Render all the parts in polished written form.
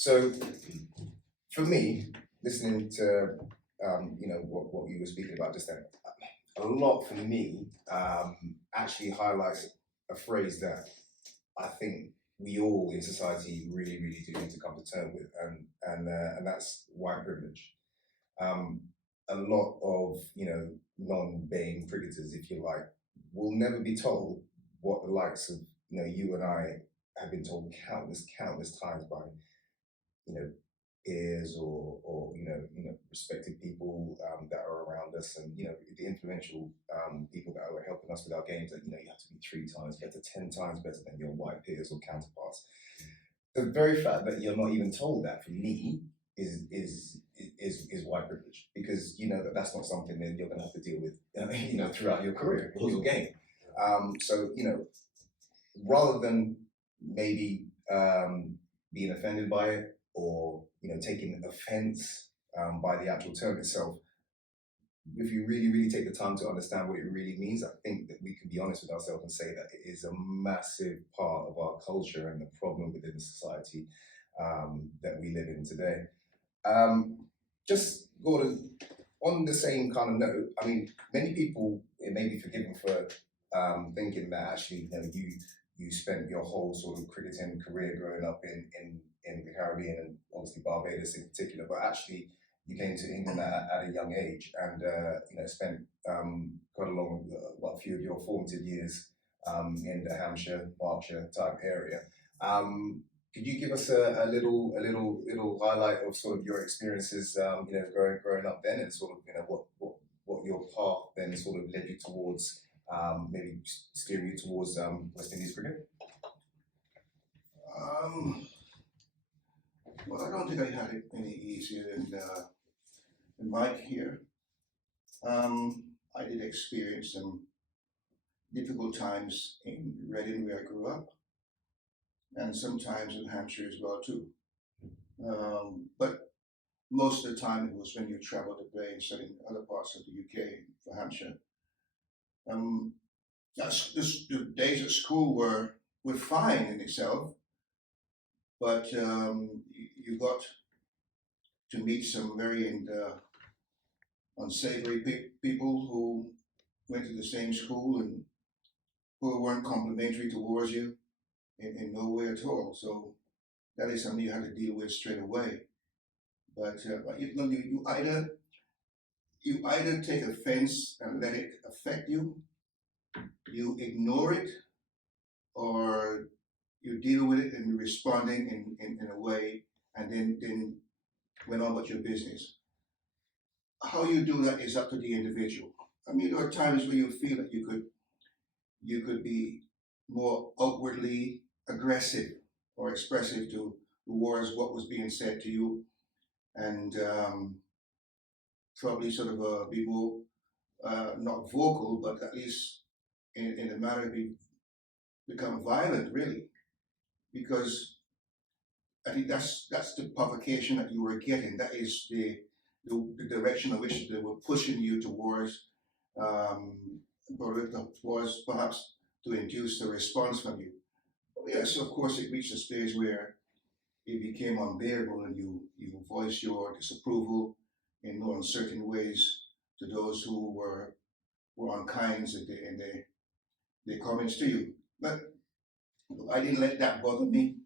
So for me, listening to what you were speaking about just then, a lot for me actually highlights a phrase that I think we all in society really do need to come to terms with, and that's white privilege. Um, a lot of non-BAME cricketers, if you like, will never be told what the likes of you and I have been told countless times by you know peers or respected people that are around us, and the influential people that are helping us with our games, that you have to be 3 times better, 10 times better than your white peers or counterparts. The very fact that you're not even told that, for me, is white privilege, because you know that that's not something that you're going to have to deal with throughout your career in your game. So rather than maybe being offended by it, or taking offense by the actual term itself, if you really take the time to understand what it really means, I think that we can be honest with ourselves and say that it is a massive part of our culture and the problem within the society that we live in today. Just Gordon, on the same kind of note, I mean, many people, it may be forgiven for thinking that actually you spent your whole sort of cricketing career growing up in the Caribbean, and obviously Barbados in particular, but actually you came to England at a young age, and spent quite a long, a few of your formative years in the Hampshire, Berkshire type area. Could you give us a little highlight of sort of your experiences, growing up then, and sort of what your path then sort of led you towards, maybe steering you towards West Indies cricket? Well, I don't think I had it any easier than Mike here. I did experience some difficult times in Reading, where I grew up, and sometimes in Hampshire as well too. But most of the time it was when you travel to play in certain other parts of the UK for Hampshire. Um, the days at school were fine in itself, but you got to meet some very unsavory people who went to the same school and who weren't complimentary towards you in no way at all. So that is something you had to deal with straight away. But you either take offense and let it affect you, you ignore it, or you deal with it and you're responding in a way, and then went on about your business. How you do that is up to the individual. I mean, there are times where you feel that you could be more outwardly aggressive or expressive towards what was being said to you, and probably sort of be more not vocal, but at least in a manner become violent, really, because I think that's the provocation that you were getting. That is the direction in which they were pushing you towards, um, towards perhaps to induce a response from you. But yes, of course, it reached a stage where it became unbearable, and you voiced your disapproval in no uncertain ways to those who were unkind in their comments to you. But I didn't let that bother me.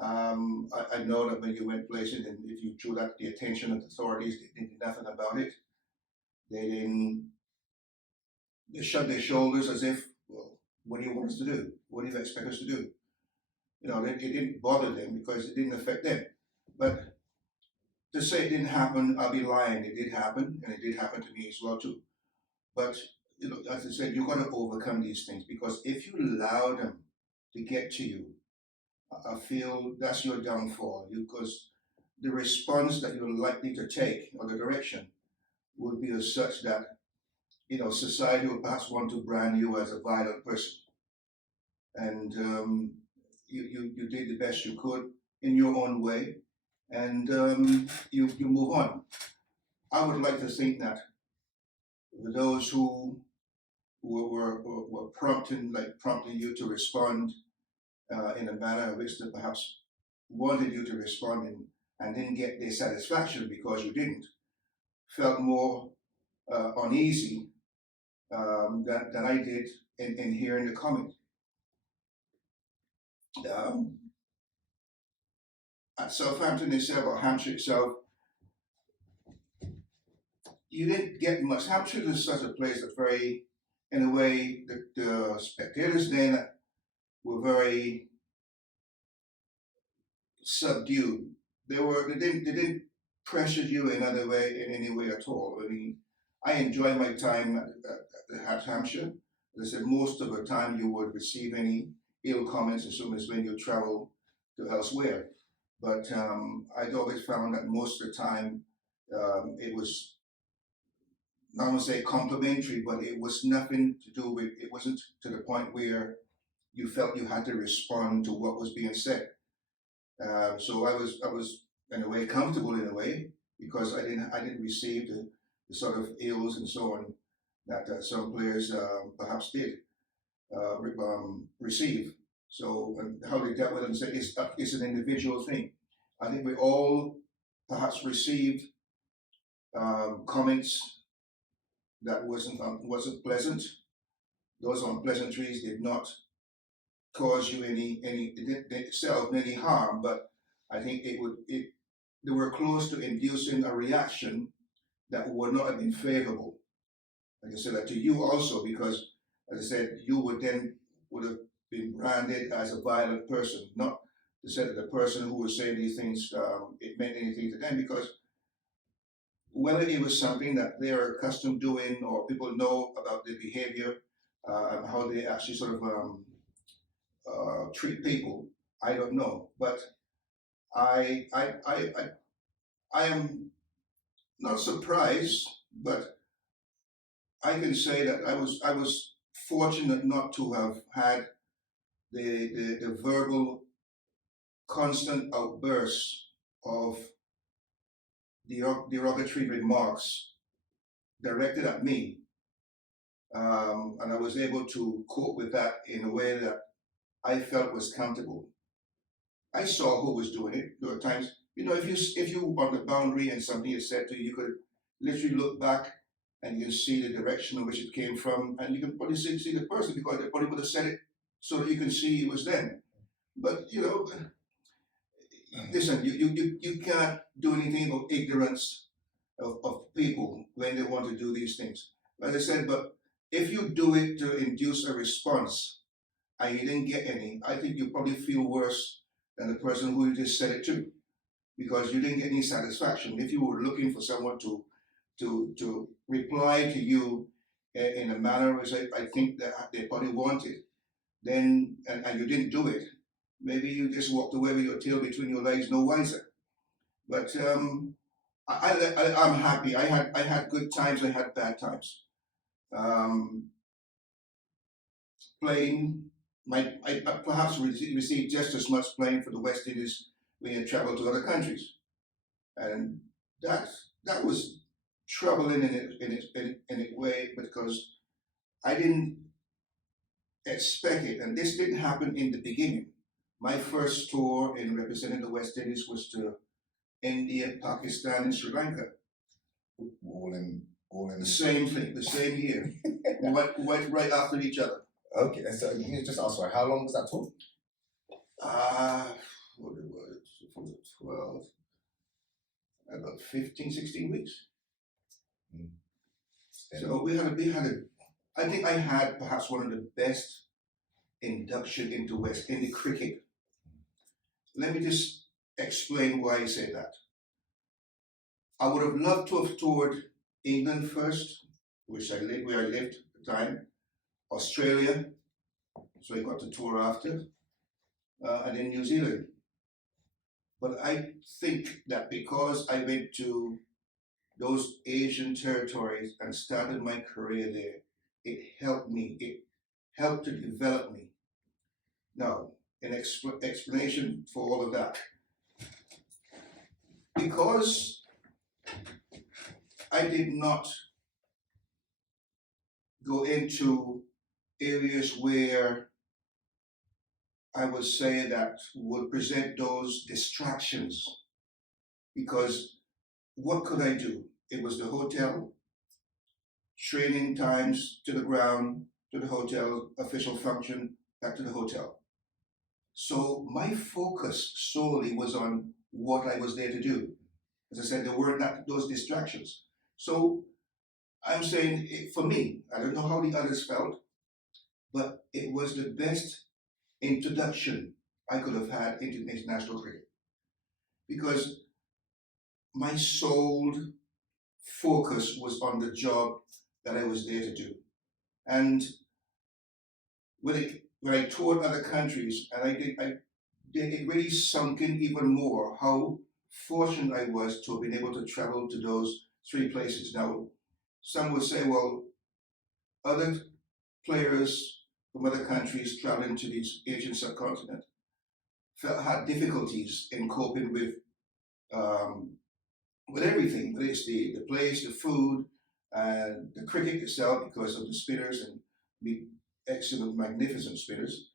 I know that when you went places, and if you drew that the attention of the authorities, they did nothing about it. They didn't. They shrugged their shoulders as if, well, what do you want us to do? What do you expect us to do? It didn't bother them because it didn't affect them. But to say it didn't happen, I'll be lying. It did happen, and it did happen to me as well too. But as I said, you got to overcome these things, because if you allow them to get to you, I feel that's your downfall, because the response that you're likely to take, or the direction, would be as such that society would perhaps want to brand you as a violent person, and you did the best you could in your own way, and you move on. I would like to think that those who were prompting you to respond in a manner in which that perhaps wanted you to respond and didn't get their satisfaction because you didn't, felt more uneasy than I did in hearing the comment. Um, at Southampton itself, or Hampshire itself, you didn't get much. Hampshire is such a place that's very, in a way, the spectators then were very subdued. They didn't pressure you in any way at all. I mean, I enjoy my time at Hampshire. As I said, most of the time you would receive any ill comments as soon as when you travel to elsewhere. But I'd always found that most of the time it was not going to say complimentary, but it was nothing to do with. It wasn't to the point where you felt you had to respond to what was being said. So I was in a way comfortable in a way because I didn't receive the sort of ills and so on that some players perhaps did receive. So and how they dealt with it and said it's an individual thing. I think we all perhaps received comments that wasn't pleasant. Those unpleasantries did not cause you it didn't itself any harm, but I think they were close to inducing a reaction that would not have been favorable. Like I said, that to you also, because as I said, you would have been branded as a violent person, not to say that the person who was saying these things it meant anything to them, because whether it was something that they're accustomed doing or people know about their behavior and how they actually sort of treat people, I don't know. But I I I I, I am not surprised, but I can say that I was fortunate not to have had the verbal constant outbursts of derogatory remarks directed at me, and I was able to cope with that in a way that I felt was comfortable. I saw who was doing it. There were times, if you on the boundary and something is said to you, you could literally look back and you can see the direction in which it came from, and you can probably see the person because they probably would have said it so that you can see it was them. But listen, you can't do anything about ignorance of people when they want to do these things. As I said, but if you do it to induce a response and you didn't get any, I think you probably feel worse than the person who you just said it to because you didn't get any satisfaction. If you were looking for someone to reply to you in a manner which I think that they probably wanted, then and you didn't do it, maybe you just walked away with your tail between your legs, no wiser. But I'm happy. I had good times. I had bad times. Um, Playing, I perhaps received just as much playing for the West Indies when you travel to other countries, and that that was troubling in a way because I didn't expect it, and this didn't happen in the beginning. My first tour in representing the West Indies was to India, Pakistan, and Sri Lanka. All in. The same thing, the same year. went right after each other. Okay, so let me just ask, how long was that tour? What it was 12, about 15, 16 weeks. Mm. So we had a, I think I had perhaps one of the best induction into West Indian cricket. Let me just explain why I say that. I would have loved to have toured England first, where I lived at the time, Australia, so I got to tour after, and then New Zealand. But I think that because I went to those Asian territories and started my career there, it helped me. It helped to develop me. Now, an explanation for all of that. Because I did not go into areas where I would say, that would present those distractions, because what could I do? It was the hotel, training times to the ground, to the hotel, official function, back to the hotel. So my focus solely was on what I was there to do. As I said, there were not those distractions. So I'm saying, for me, I don't know how the others felt, but it was the best introduction I could have had into international cricket, because my sole focus was on the job that I was there to do. And when I toured other countries, and it really sunk in even more how fortunate I was to have been able to travel to those three places. Now, some would say, well, other players from other countries traveling to the Asian subcontinent had difficulties in coping um, with everything, whether it's the place, the food, and the cricket itself, because of the spinners and the excellent, magnificent spinners.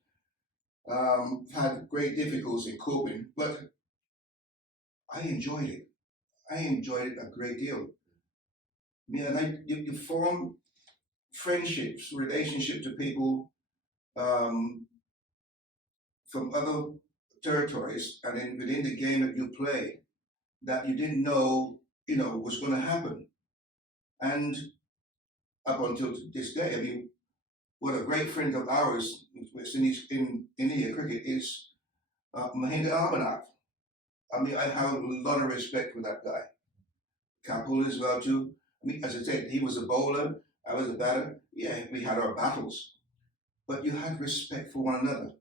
Had great difficulties in coping, but I enjoyed it. I enjoyed it a great deal. Yeah, and you form friendships, relationships to people um, from other territories, and then within the game that you play, that you didn't know, was going to happen. And up until this day, I mean, what a great friend of ours in India cricket is Mahinda Abhinav. I mean, I have a lot of respect for that guy. Kapul as well too. I mean, as I said, he was a bowler, I was a batter. Yeah, we had our battles, but you had respect for one another.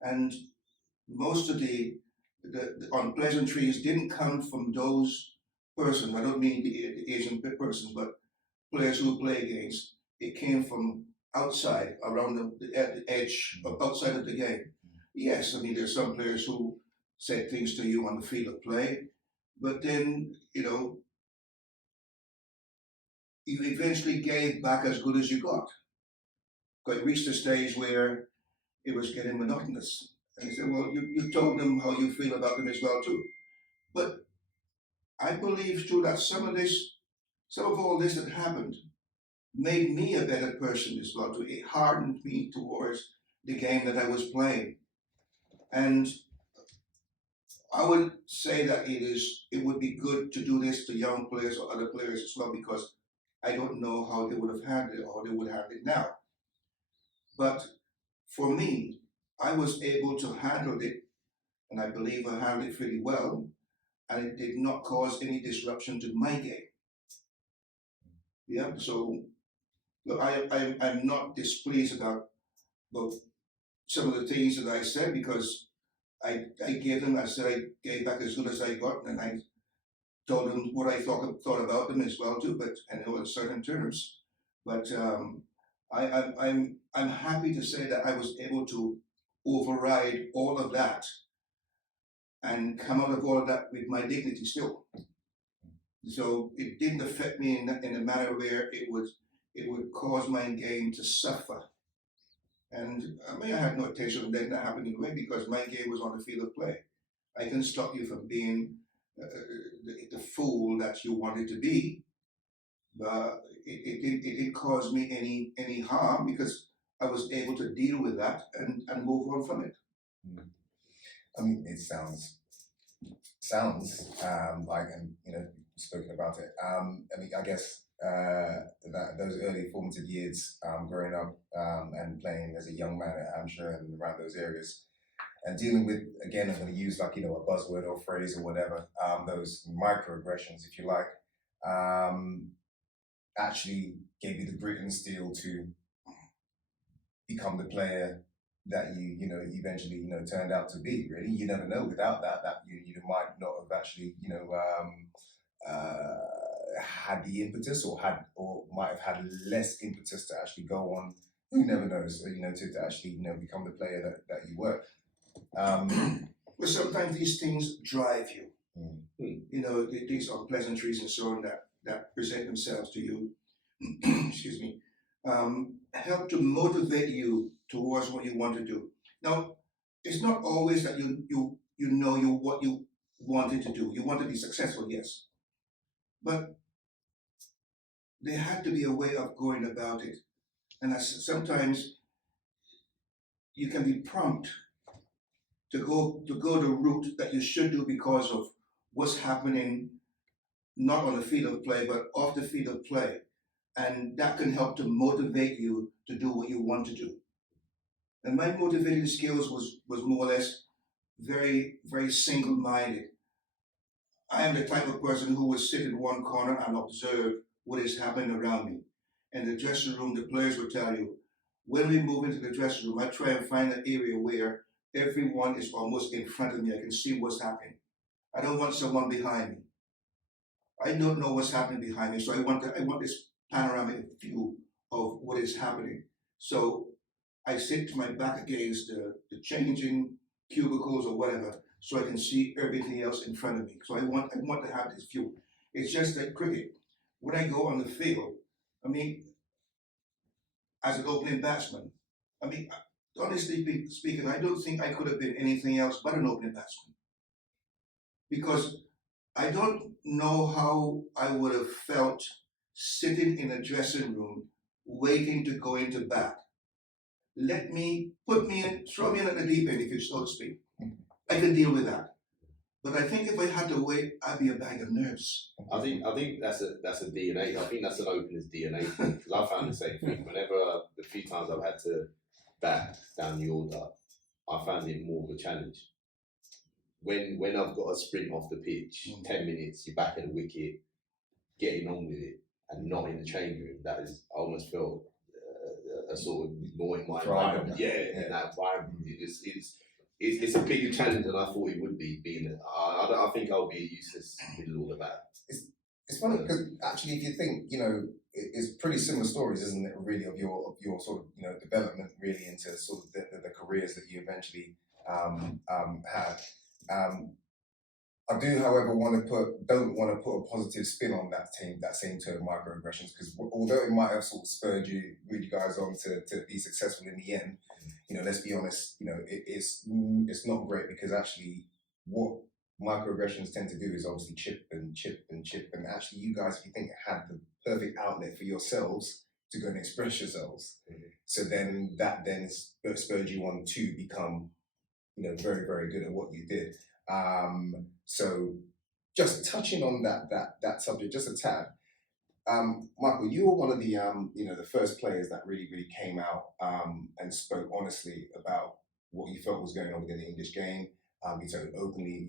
And most of the unpleasantries didn't come from those persons. I don't mean the Asian persons, but players who play against. It came from outside, around the edge, of outside of the game. Yes, I mean, there's some players who said things to you on the field of play, but then, you eventually gave back as good as you got. But it reached a stage where it was getting monotonous. And he said, well, you told them how you feel about them as well too. But I believe too that some of all this that happened made me a better person as well too. It hardened me towards the game that I was playing. And I would say that it would be good to do this to young players or other players as well, because I don't know how they would have handled it or they would have it now. But for me, I was able to handle it, and I believe I handled it pretty well, and it did not cause any disruption to my game. Yeah, so look, I'm not displeased about some of the things that I said, because I gave them, I said I gave back as good as I got, and I told them what I thought about them as well too, but I know in certain terms. But I'm happy to say that I was able to override all of that and come out of all of that with my dignity still. So it didn't affect me in a manner where it would cause my game to suffer. And I mean, I had no intention of letting that happen anyway, because my game was on the field of play. I can stop you from being the fool that you wanted to be, but it didn't cause me any harm, because I was able to deal with that and move on from it. I mean, it sounds like, and spoken about it. I mean, I guess that those early formative years, growing up and playing as a young man at Hampshire and around those areas, and dealing with, again, I'm going to use like a buzzword or phrase or whatever, those microaggressions, if you like, actually gave you the grit and steel to become the player that you eventually turned out to be. Really, you never know. Without that you might not have actually had the impetus, or might have had less impetus to actually go on. Who never knows? To actually become the player that you were. But sometimes these things drive you. These unpleasantries and so on that present themselves to you. Excuse me. Help to motivate you towards what you want to do. Now, it's not always that you know what you wanted to do. You want to be successful, yes, but there had to be a way of going about it. And sometimes you can be prompt to go the route that you should do because of what's happening, not on the field of play, but off the field of play. And that can help to motivate you to do what you want to do. And my motivating skills was more or less very, very single-minded. I am the type of person who will sit in one corner and observe what is happening around me. In the dressing room, the players will tell you, when we move into the dressing room, I try and find an area where everyone is almost in front of me. I can see what's happening. I don't want someone behind me. I don't know what's happening behind me, so I want this panoramic view of what is happening. So I sit to my back against the changing cubicles or whatever, so I can see everything else in front of me. So I want to have this view. It's just that cricket, when I go on the field, I mean, as an opening batsman, I mean, honestly speaking, I don't think I could have been anything else but an opening batsman. Because I don't know how I would have felt sitting in a dressing room waiting to go into bat. Put me in, throw me in at the deep end, if you so to speak. I can deal with that. But I think if I had to wait, I'd be a bag of nerves. I think that's a DNA. I think that's an opener's DNA thing, because I found the same thing. Whenever the few times I've had to bat down the order, I found it more of a challenge. When I've got a sprint off the pitch, 10 minutes, you're back at the wicket, getting on with it, and not in the change room. That is, I almost felt a sort of more in my environment. In that environment, it's a bigger challenge than I thought it would be. Being, I think I'll be useless with all of that. It's funny because actually, if you think, it's pretty similar stories, isn't it? Really, of your sort of development really into sort of the careers that you eventually had. I do, however, don't want to put a positive spin on that same term, microaggressions, because although it might have sort of spurred you guys on to be successful in the end, let's be honest, it's not great, because actually what microaggressions tend to do is obviously chip and chip and chip, and actually you guys, if you think, had the perfect outlet for yourselves to go and express yourselves, so then that spurred you on to become very, very good at what you did. So just touching on that subject just a tad, Michael, you were one of the the first players that really came out and spoke honestly about what you felt was going on within the English game. You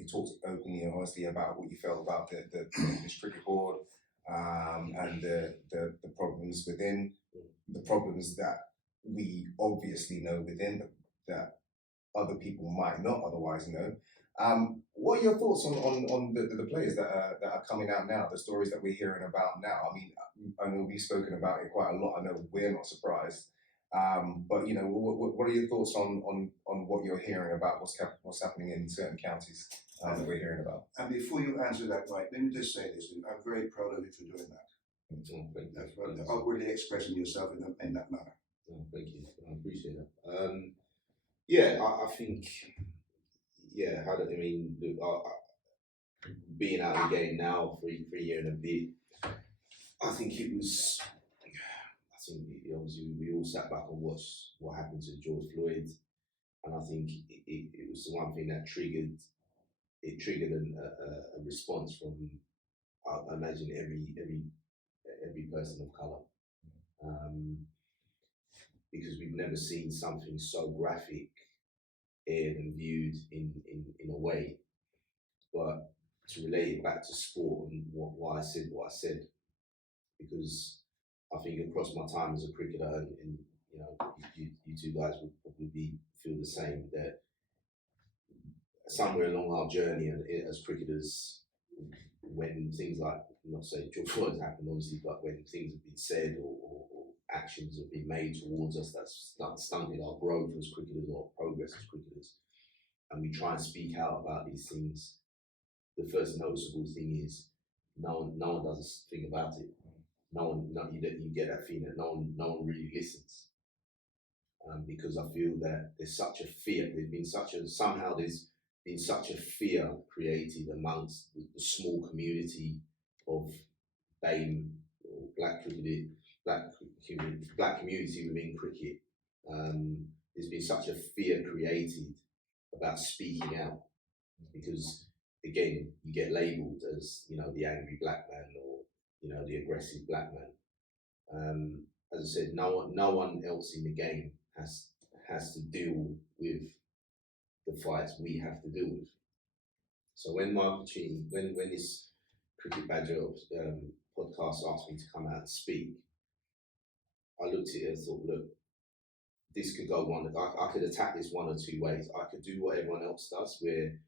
talked openly and honestly about what you felt about the English cricket board, and the problems within, the problems that we obviously know within, that other people might not otherwise know. What are your thoughts on the players that are coming out now, the stories that we're hearing about now? I mean, I know we've spoken about it quite a lot. I know we're not surprised. But what are your thoughts on what you're hearing about what's happening in certain counties that we're hearing about? And before you answer that, Mike, let me just say this: I'm very proud of you for doing that. That's right. Outwardly expressing yourself in that manner. Oh, thank you. I appreciate that. Yeah, I think. Yeah, being out of the game now for a year and a bit, I think obviously we all sat back and watched what happened to George Floyd, and I think it was the one thing that triggered a response from, I imagine, every person of colour, because we've never seen something so graphic aired and viewed in a way. But to relate it back to sport and why I said what I said, because I think across my time as a cricketer, and you two guys would probably feel the same, that somewhere along our journey and as cricketers, when things like, I'm not saying George Floyd happened obviously, but when things have been said or actions have been made towards us that's stunted our growth as cricketers or progress as cricketers, and we try and speak out about these things, the first noticeable thing is no one does a thing about it. You get that feeling that no one really listens. because I feel that there's such a fear. There's been such a fear created amongst the small community of BAME or black community within cricket. There's been such a fear created about speaking out, because again you get labelled as, you know, the angry black man, or, you know, the aggressive black man. As I said, no one else in the game has to deal with the fights we have to deal with. So when my opportunity, when this Cricket Badger podcast asked me to come out and speak, I looked at it and thought, look, this could go one. I could attack this one or two ways. I could do what everyone else does, where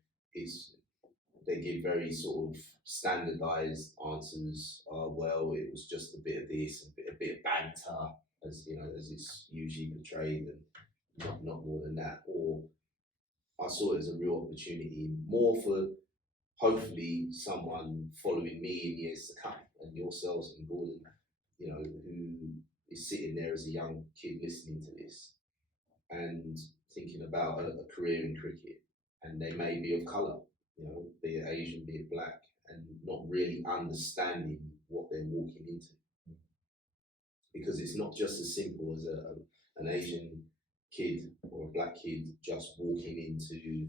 they give very sort of standardized answers. Well, it was just a bit of this, a bit of banter, as you know, as it's usually portrayed, and not more than that. Or I saw it as a real opportunity, more for hopefully someone following me in years to come, and yourselves and Gordon, you know, who is sitting there as a young kid listening to this and thinking about a career in cricket, and they may be of colour, you know, be it Asian, be it black, and not really understanding what they're walking into. Because it's not just as simple as an Asian kid or a black kid just walking into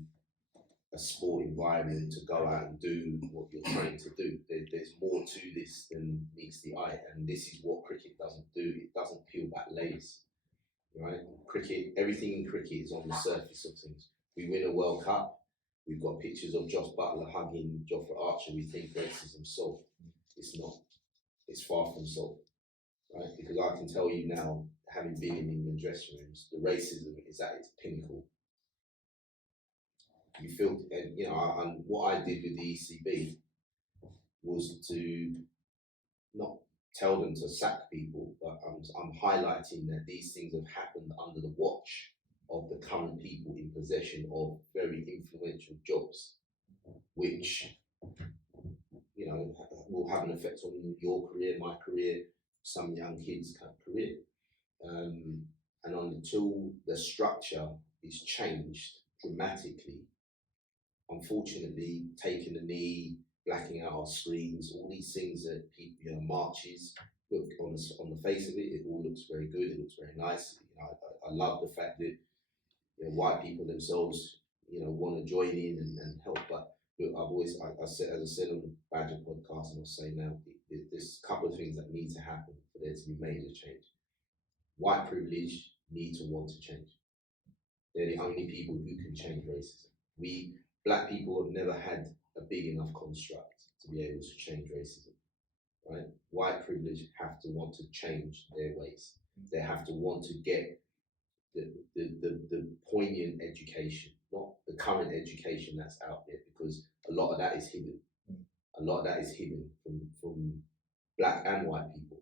a sport environment to go out and do what you're trained to do. There's more to this than meets the eye, and this is what cricket doesn't do. It doesn't peel back layers, right? Cricket, everything in cricket is on the surface of things. We win a World Cup, we've got pictures of Josh Buttler hugging Jofra Archer, we think racism's solved. It's not. It's far from solved, right? Because I can tell you now, having been in England dressing rooms, the racism is at its pinnacle. You feel, and you know, and what I did with the ECB was to not tell them to sack people, but I'm highlighting that these things have happened under the watch of the current people in possession of very influential jobs, which, you know, will have an effect on your career, my career, some young kids' career. And until the structure is changed dramatically, unfortunately, taking the knee, blacking out our screens, all these things that people, you know, marches, look, on the face of it, it all looks very good, it looks very nice. You know, I love the fact that, you know, white people themselves, you know, want to join in and help. But look, I said, as I said on the Badger podcast, and I'll say now, there's a couple of things that need to happen for there to be major change. White privilege need to want to change. They're the only people who can change racism. We, black people, have never had a big enough construct to be able to change racism, right? White privilege have to want to change their ways. They have to want to get the poignant education, not the current education that's out there, because a lot of that is hidden. A lot of that is hidden from black and white people,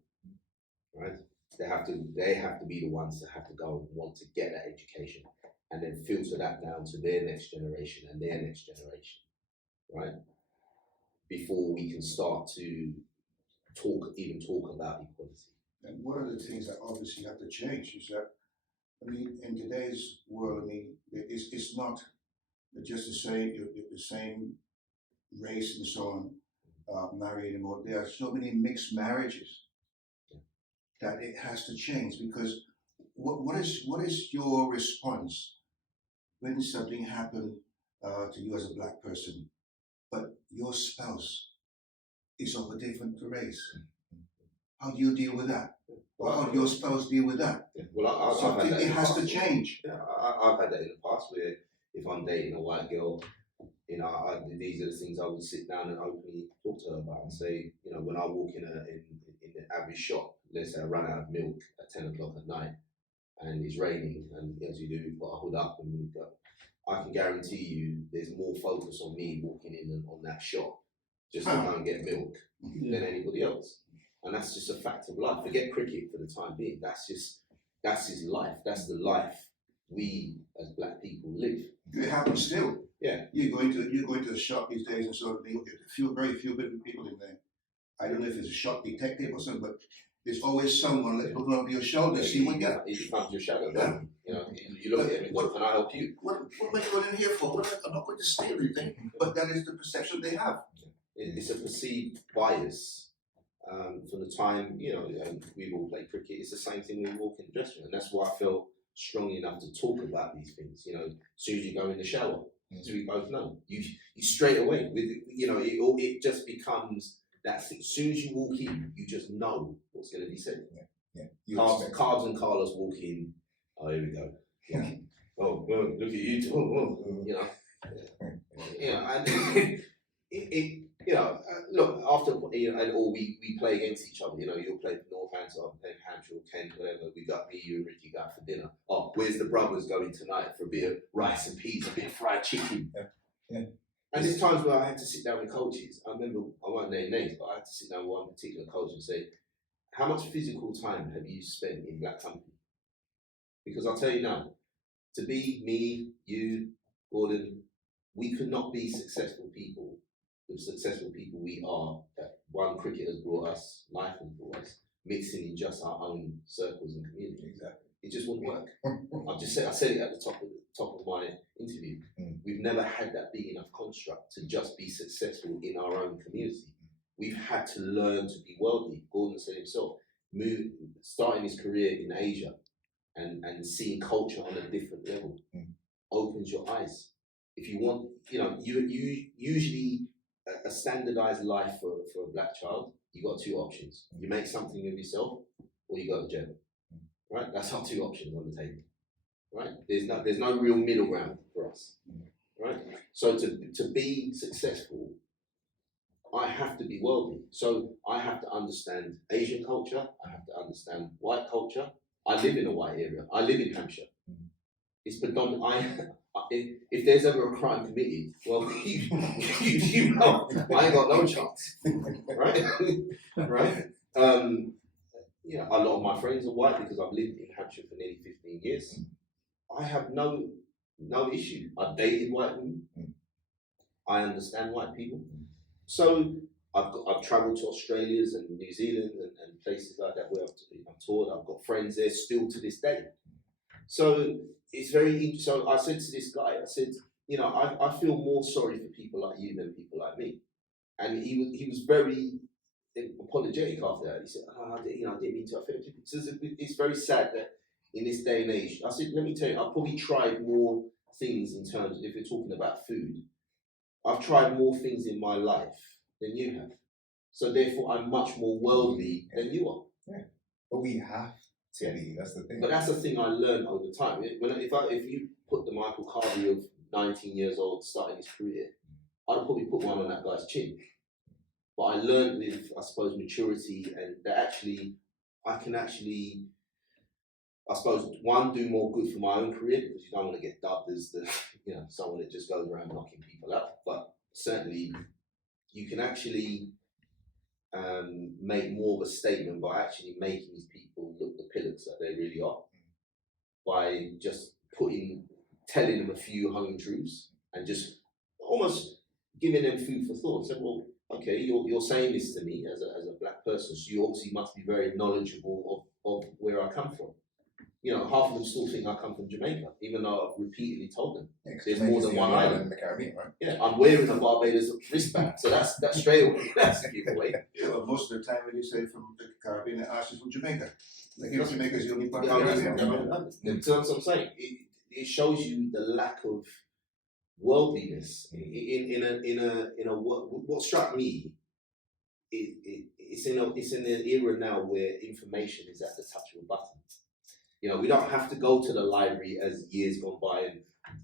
right? They have to be the ones that have to go and want to get that education, and then filter that down to their next generation and their next generation, right? Before we can start to talk about equality. And one of the things that obviously have to change is that, I mean, in today's world, I mean, it's not just the same race and so on married anymore. There are so many mixed marriages that it has to change, because what is your response when something happened to you as a black person, but your spouse is of a different race? How do you deal with that? Or how do your spouse deal with that? Yeah. Well, Something it has to change. Yeah, I've had that in the past, where if I'm dating a white girl, you know, these are the things I would sit down and openly talk to her about and say, you know, when I walk in the average shop, let's say I run out of milk at 10 o'clock at night and it's raining, and as you do, we put a hood up and we go, I can guarantee you there's more focus on me walking in on that shop just to go and get milk than anybody else. And that's just a fact of life. Forget cricket for the time being. That's his life. That's the life we as black people live. It happens still. Yeah. You go into the shop these days and sort of very few people in there. I don't know if it's a shop detective or something, but there's always someone like looking over your shoulder, see what you It becomes your shadow. You know, you look at him and what can I help you? what am I going in here for? I'm not going to steal anything. But that is the perception they have. It's a perceived bias from the time, you know, and we've all played cricket. It's the same thing when you walk in the dressing room. And that's why I felt strong enough to talk about these things. You know, as soon as you go in the shower, as we both know, you straight away with, you know, it just becomes that thing. As soon as you walk in, you just know what's going to be said. Carbs and Carlos walk in. Oh, here we go. Yeah. Oh, well, look at you two. Oh, you know. Yeah, and you know, look, after, you know, and or we play against each other, you know, you'll play for Northampton, I'll play for Hampshire or Kent, whatever, we got me, you and Ricky go out for dinner. Oh, where's the brothers going tonight for a bit of rice and peas, a bit of fried chicken? Yeah. And there's times where I had to sit down with coaches. I remember, I won't name names, but I had to sit down with one particular coach and say, how much physical time have you spent in black company? Because I'll tell you now, to be me, you, Gordon, we could not be successful people, the successful people we are, that one, cricket has brought us, life has brought us, mixing in just our own circles and community. Exactly. It just wouldn't work. I said it at the top of my interview. We've never had that big enough construct to just be successful in our own community. We've had to learn to be worldly. Gordon said himself, starting his career in Asia and seeing culture on a different level opens your eyes. If you want, you know, you usually a standardized life for a black child, you got two options. You make something of yourself or you go to jail. Right? That's our two options on the table. Right? There's no real middle ground for us. Right? So to be successful, I have to be worldly. So I have to understand Asian culture, I have to understand white culture. I live in a white area. I live in Hampshire. It's predominant. If there's ever a crime committed, well, you know, I ain't got no chance, right? Right? You know, a lot of my friends are white because I've lived in Hampshire for nearly 15 years. I have no issue. I've dated white women. I understand white people. So I've travelled to Australia's and New Zealand and places like that where I've toured. I've got friends there still to this day. So it's very. So I said to this guy, I said, you know, I feel more sorry for people like you than people like me. And he was very apologetic after that. He said, I didn't mean to offend you. It's very sad that in this day and age, I said, let me tell you, I've probably tried more things in terms of, if you're talking about food, I've tried more things in my life than you have. So therefore, I'm much more worldly than you are. Yeah. But we have to be, that's the thing. But that's the thing I learned over time. If you put the Michael Carberry of 19 years old starting his career, I'd probably put one on that guy's chin. But I learned with, I suppose, maturity and that actually, I can actually, I suppose, one, do more good for my own career because you don't want to get dubbed as the, you know, someone that just goes around knocking people out. But certainly, you can actually make more of a statement by actually making these people look the pillars that they really are. By just telling them a few home truths and just almost giving them food for thought. So, well, okay, you're saying this to me as a black person, so you obviously must be very knowledgeable of where I come from. You know, half of them still think I come from Jamaica, even though I've repeatedly told them there's more than one island in the Caribbean, right? Yeah, I'm wearing a Barbados wristband, so that's straight away. That's a giveaway. Yeah, well, most of the time when you say from the Caribbean, they ask you from Jamaica. Like, you know, Jamaica is the only part of the Caribbean. So that's what I'm saying. It shows you the lack of worldliness in a what struck me. It's in an era now where information is at the touch of a button. You know, we don't have to go to the library as years gone by and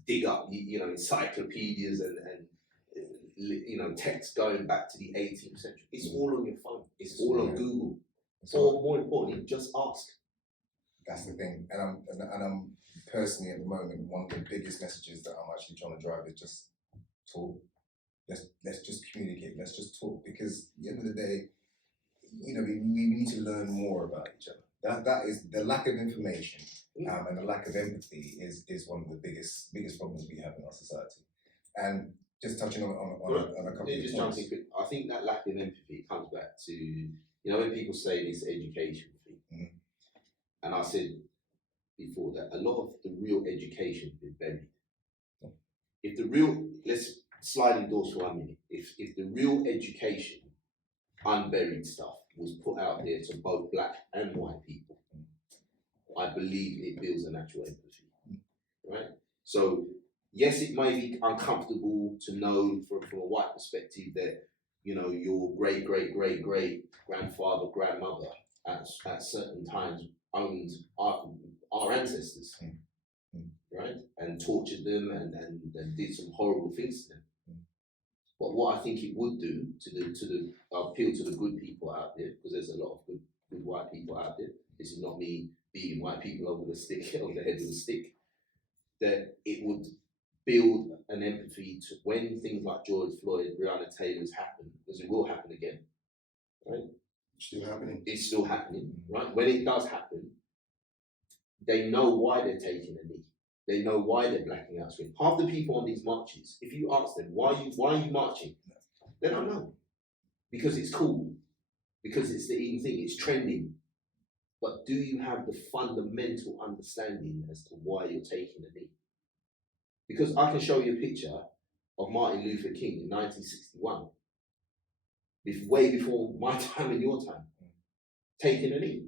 dig up, you know, encyclopedias and you know, text going back to the 18th century. It's all on your phone. It's all on Google. Or more importantly, just ask. That's the thing. And I'm personally at the moment, one of the biggest messages that I'm actually trying to drive is just talk. Let's just communicate. Let's just talk, because at the end of the day, you know, we need to learn more about each other. That is the lack of information and the lack of empathy is one of the biggest problems we have in our society. And just touching on a couple of points. I think that lack of empathy comes back to You know, when people say this education thing, Mhm. and I said before that a lot of the real education has been buried. If the real, let's sliding doors for 1 minute. If the real education, unburied stuff, was put out there to both black and white people, I believe it builds a natural empathy, right? So yes, it may be uncomfortable to know from a white perspective that, you know, your great grandfather, grandmother at certain times owned our ancestors, right? And tortured them and did some horrible things to them. But what I think it would do to the appeal to the good people out there, because there's a lot of good white people out there. This is not me beating white people over the stick, over the head with a stick. That it would build an empathy to when things like George Floyd, Breonna Taylor's happen, because it will happen again, right? Still happening. It's still happening, right? When it does happen, they know why they're taking a knee. They know why they're blacking out screen. Half the people on these marches, if you ask them why are you marching, they don't know. Because it's cool. Because it's the in thing, it's trending. But do you have the fundamental understanding as to why you're taking a knee? Because I can show you a picture of Martin Luther King in 1961, way before my time and your time, taking a knee.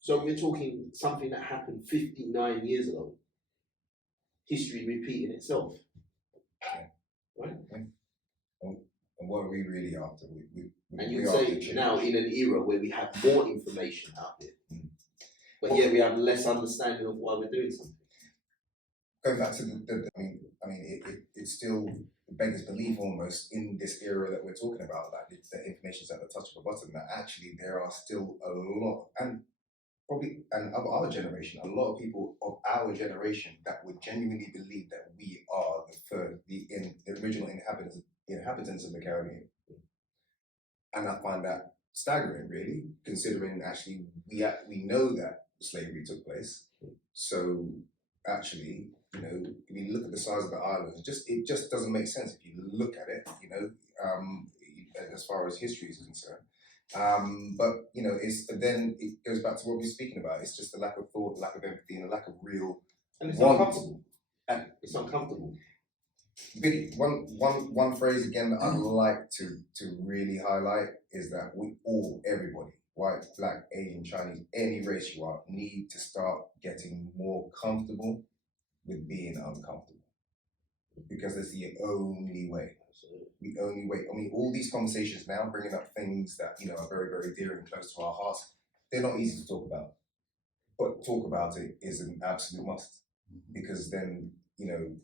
So we're talking something that happened 59 years ago. History repeating itself. Right? And what are we really after? And you'd say now in an era where we have more information out there, but yet we have less understanding of why we're doing something. Going back to it still beggars belief almost in this era that we're talking about, that the information's at the touch of a button, that actually there are still a lot, and probably, and of our generation, a lot of people of our generation that would genuinely believe that we are the original inhabitants of the Caribbean. And I find that staggering, really, considering actually we know that slavery took place. So actually, you know, if you look at the size of the island, it just doesn't make sense if you look at it, you know, as far as history is concerned. But you know, then it goes back to what we were speaking about. It's just a lack of thought, lack of empathy, and a lack of real. And it's uncomfortable. And it's uncomfortable. Billy, one phrase again that I'd like to really highlight is that everybody, white, black, Asian, Chinese, any race you are, need to start getting more comfortable with being uncomfortable, because it's the only way. The only way. I mean, all these conversations now, bringing up things that, you know, are very, very dear and close to our hearts, they're not easy to talk about. But talk about it is an absolute must, because then, you know,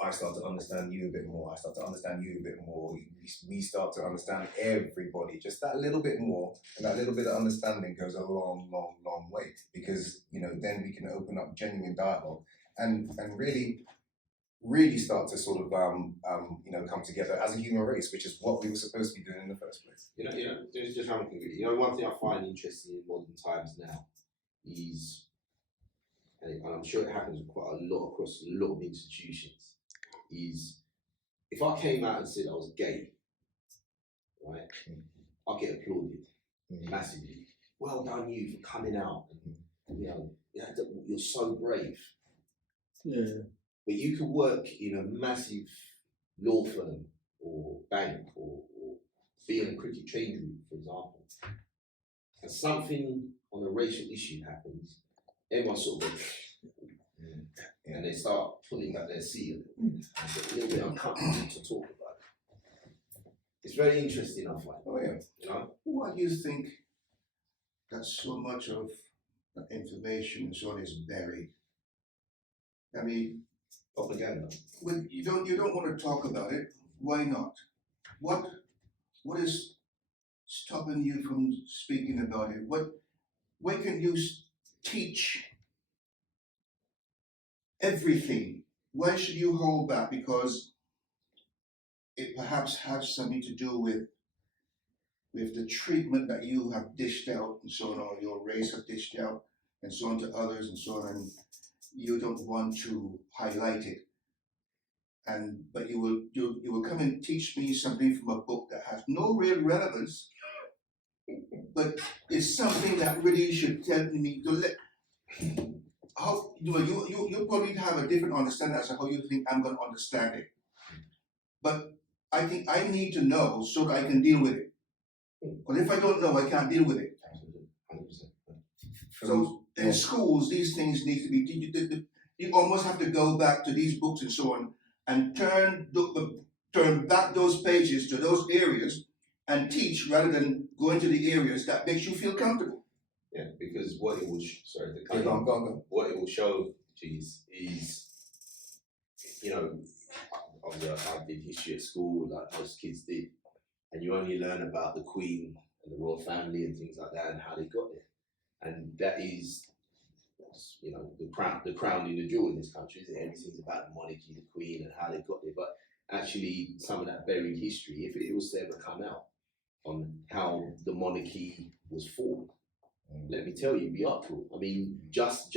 I start to understand you a bit more. I start to understand you a bit more. We start to understand everybody just that little bit more, and that little bit of understanding goes a long, long, long way, because, you know, then we can open up genuine dialogue and really start to sort of you know, come together as a human race, which is what we were supposed to be doing in the first place. You know, just one thing really. You know, one thing I find interesting in modern times now is, and I'm sure it happens quite a lot across a lot of institutions, is if I came out and said I was gay, right, I'll get applauded massively. Well done you for coming out, and, you know, you're so brave. Yeah. But you could work in a massive law firm or bank or be in a cricket change room, for example, and something on a racial issue happens, everyone sort of goes, and they start pulling back their seat and get a little bit uncomfortable to talk about it. It's very interesting, I find. Oh yeah. You know? Why do you think that so much of information and so on is buried? I mean, Propaganda. when you don't want to talk about it. Why not? What is stopping you from speaking about it? When can you teach everything? Why should you hold back? Because it perhaps has something to do with the treatment that you have dished out and so on, or your race have dished out and so on to others and so on, and you don't want to highlight it. But you will come and teach me something from a book that has no real relevance but it's something that really should tell me to let. How you probably have a different understanding as to how you think I'm going to understand it, but I think I need to know so that I can deal with it. Because if I don't know, I can't deal with it. Absolutely, 100%. So in schools, these things need to be. You almost have to go back to these books and so on, and turn back those pages to those areas, and teach rather than going to the areas that makes you feel comfortable. Yeah, because what it will Go on. what it will show, geez, is, you know, obviously I did history at school like most kids did, and you only learn about the Queen and the royal family and things like that and how they got there, and that is, you know, the crown in the jewel in this country, isn't it? Everything's about the monarchy, the Queen, and how they got there. But actually, some of that buried history, if it was to ever come out on how the monarchy was formed, let me tell you, it'd be uproar. I mean, just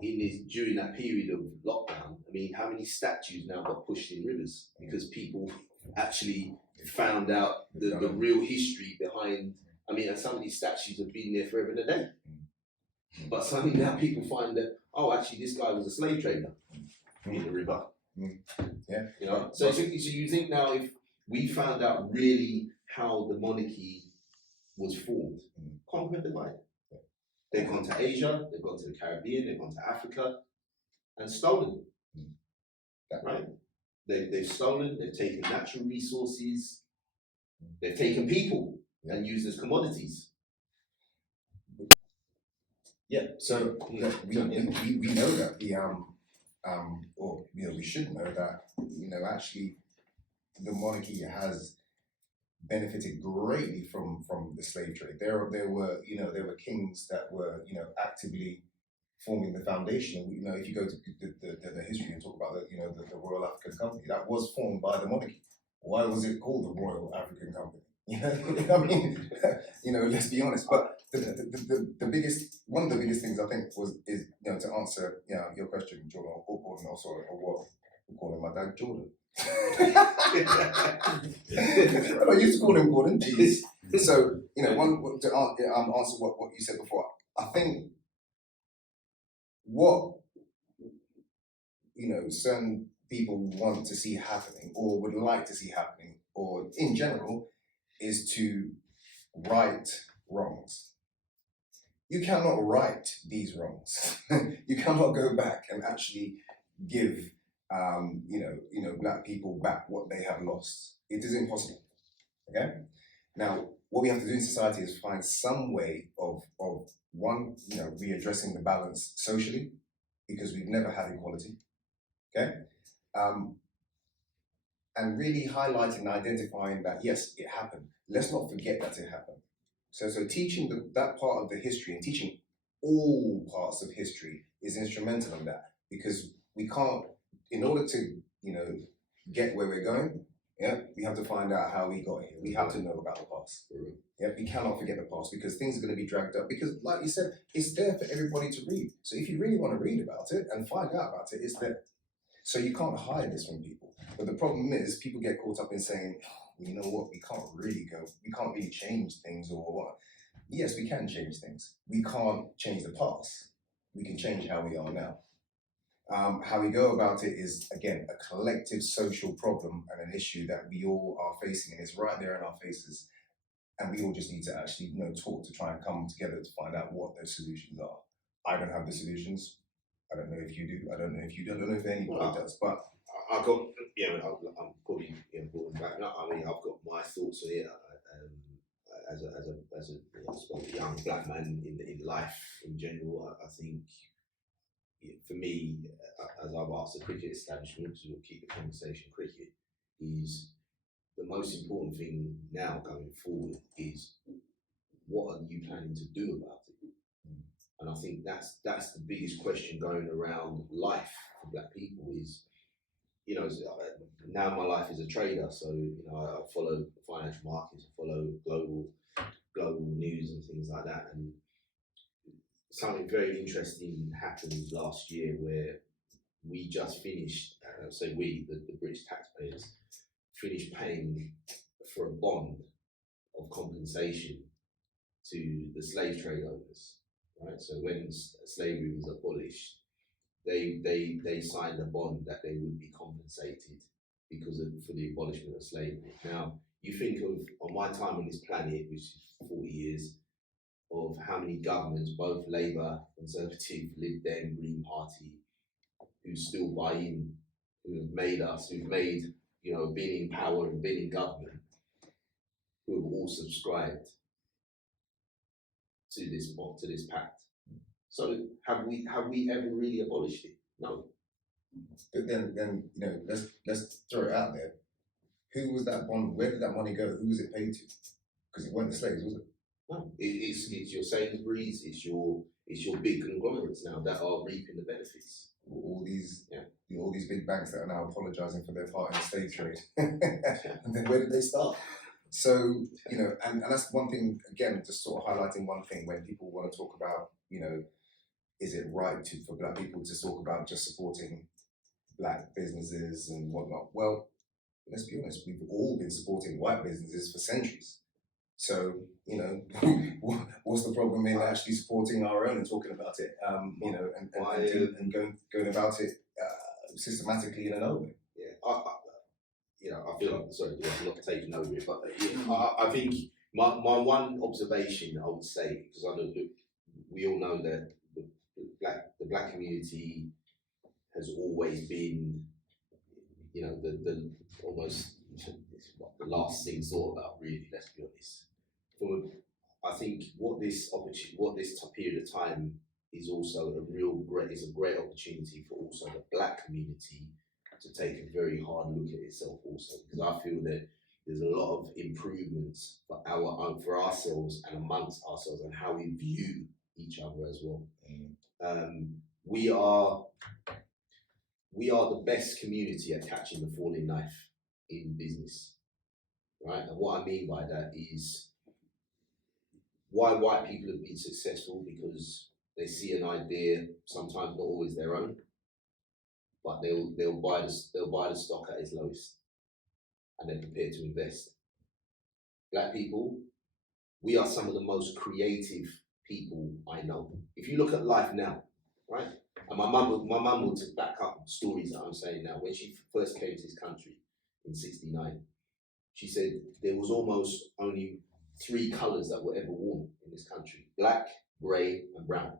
in this during that period of lockdown, I mean, how many statues now got pushed in rivers because people actually found out the real history behind. I mean, and some of these statues have been there forever and a day. But suddenly now people find that, oh, actually, this guy was a slave trader in the river. Yeah. You know, so you think now if we found out really how the monarchy was formed, conquered the divide. They've gone to Asia, they've gone to the Caribbean, they've gone to Africa, and stolen. Right? They've stolen, they've taken natural resources, they've taken people and used as commodities. Yeah, so we know that or we should know that actually the monarchy has benefited greatly from the slave trade. There were kings that were actively forming the foundation. If you go to the history and talk about the Royal African Company, that was formed by the monarchy. Why was it called the Royal African Company? I mean, let's be honest. But the biggest, one of the biggest things I think is to answer your question, Jordan, or Gordon, or sorry, or what I'm calling my dad Jordan. I used to call him Gordon. Jeez. So to answer what you said before, I think what certain people want to see happening or would like to see happening, or in general, is to right wrongs. You cannot right these wrongs. You cannot go back and actually give black people back what they have lost. It is impossible. Okay? Now, what we have to do in society is find some way of one, readdressing the balance socially, because we've never had equality. Okay? And really highlighting and identifying that, yes, it happened. Let's not forget that it happened. So teaching that part of the history and teaching all parts of history is instrumental in that, because we can't, in order to, get where we're going, we have to find out how we got here. We have to know about the past. We cannot forget the past, because things are going to be dragged up, because like you said, it's there for everybody to read. So if you really want to read about it and find out about it, it's there. So you can't hide this from people. But the problem is people get caught up in saying, you know what, we can't really change things, or what. Yes, we can change things. We can't change the past. We can change how we are now. How we go about it is, again, a collective social problem and an issue that we all are facing, and it's right there in our faces. And we all just need to actually talk to try and come together to find out what those solutions are. I don't have the solutions. I don't know if you do. I don't know if you do. I don't know if anybody does. But I've got, I'm probably important back now. I mean, I've got my thoughts on it as a young black man in life in general. I think, for me, as I've asked the cricket establishment to keep the conversation cricket, is the most important thing now going forward is, what are you planning to do about it? And I think that's the biggest question going around life for black people is, now my life is a trader, so I follow financial markets, I follow global news and things like that. And something very interesting happened last year, where we just finished, the British taxpayers finished paying for a bond of compensation to the slave trade owners, right? So when slavery was abolished, they signed a bond that they would be compensated for the abolishment of slavery. Now, you think of, on my time on this planet, which is 40 years, of how many governments, both Labour, Conservative, Lib Dem, Green Party, who still buy in, who've made, been in power and been in government, who have all subscribed to this pact. So have we ever really abolished it? No. But then let's throw it out there. Who was that bond? Where did that money go? Who was it paid to? Because it weren't the slaves, was it? No. It's your Sainsbury's, it's your big conglomerates now that are reaping the benefits. All these big banks that are now apologising for their part in the slave trade. And then where did they start? So, and that's one thing, again, just sort of highlighting one thing when people want to talk about, is it right for black people to talk about just supporting black businesses and whatnot? Well, let's be honest, we've all been supporting white businesses for centuries. So, what's the problem in actually supporting our own and talking about it, and going about it systematically in an own way? Yeah, I feel like, sorry, I'm not taking over it, but I think my one observation I would say, because I know we all know that the black community has always been, the almost the last thing thought about, really. Let's be honest. I think what this period of time is also is a great opportunity for also the black community to take a very hard look at itself also, because I feel that there's a lot of improvements for ourselves and amongst ourselves and how we view each other as well. We are the best community at catching the falling knife in business, right? And what I mean by that is why white people have been successful, because they see an idea, sometimes not always their own, but they'll buy the stock at its lowest, and they're prepared to invest. Black people, we are some of the most creative people I know. If you look at life now, right? And my mum will back up stories that I'm saying now. When she first came to this country in '69, she said there was almost only 3 colours that were ever worn in this country: black, grey, and brown.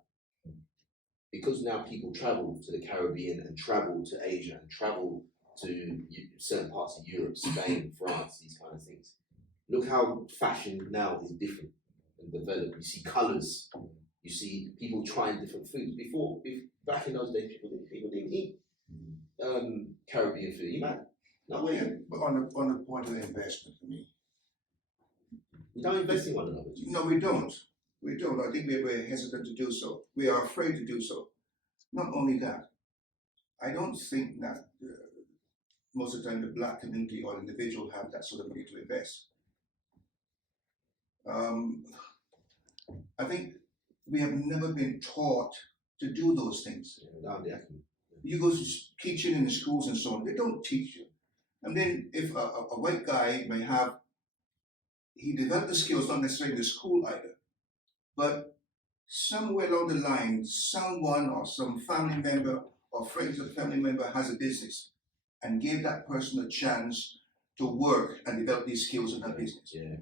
Because now people travel to the Caribbean and travel to Asia and travel to certain parts of Europe, Spain, France, these kind of things. Look how fashion now is different and developed. You see colours, you see people trying different foods. Back in those days, people didn't eat Caribbean food. You man, no way. Yeah, but on the point of investment, for me, We don't invest in one another. no, we don't. We don't. I think we're hesitant to do so. We are afraid to do so. Not only that, I don't think that most of the time the black community or individual have that sort of money to invest. I think we have never been taught to do those things. You go to teaching in the schools and so on, they don't teach you. And then if a white guy may have, he developed the skills not necessarily in the school either, but somewhere along the line, someone or some family member or friends of the family member has a business and gave that person a chance to work and develop these skills in that business. Yeah.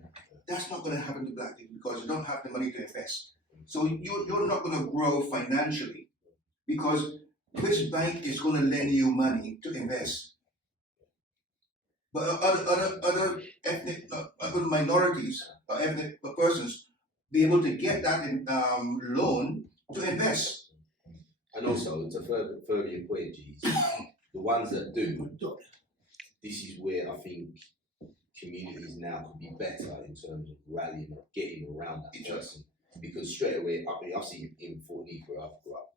That's not going to happen to black people because you don't have the money to invest. So you're not going to grow financially because which bank is going to lend you money to invest? But other ethnic, other minorities or ethnic persons be able to get that loan to invest. And also, to further your point, G's, the ones that do, this is where I think communities now could be better in terms of rallying or getting around that person. Because straight away, I've seen in Fort Neath where I grew up,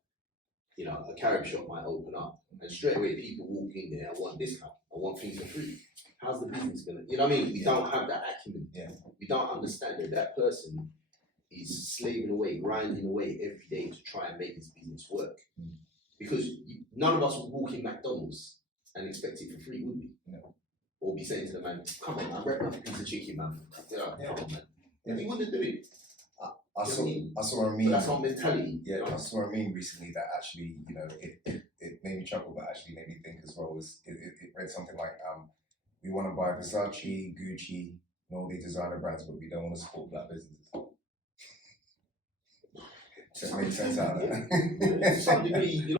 a carrot shop might open up, and straight away people walk in there, I want discount, I want things for free. How's the business gonna, We don't have that acumen. Yeah. We don't understand that person is slaving away, grinding away every day to try and make this business work. Because none of us would walk in McDonald's and expect it for free, would we? No. Or be saying to the man, come on, man, rep a piece of chicken, man. Come on, man. Yeah. He wouldn't do it. I saw a But meme. that's not mentality. Yeah, you know? I saw a meme recently that actually, you know, it made me chuckle, but actually made me think as well. It read something like, we want to buy Versace, Gucci, and all these designer brands, but we don't want to support black businesses. Just make sense out of that. To some degree, you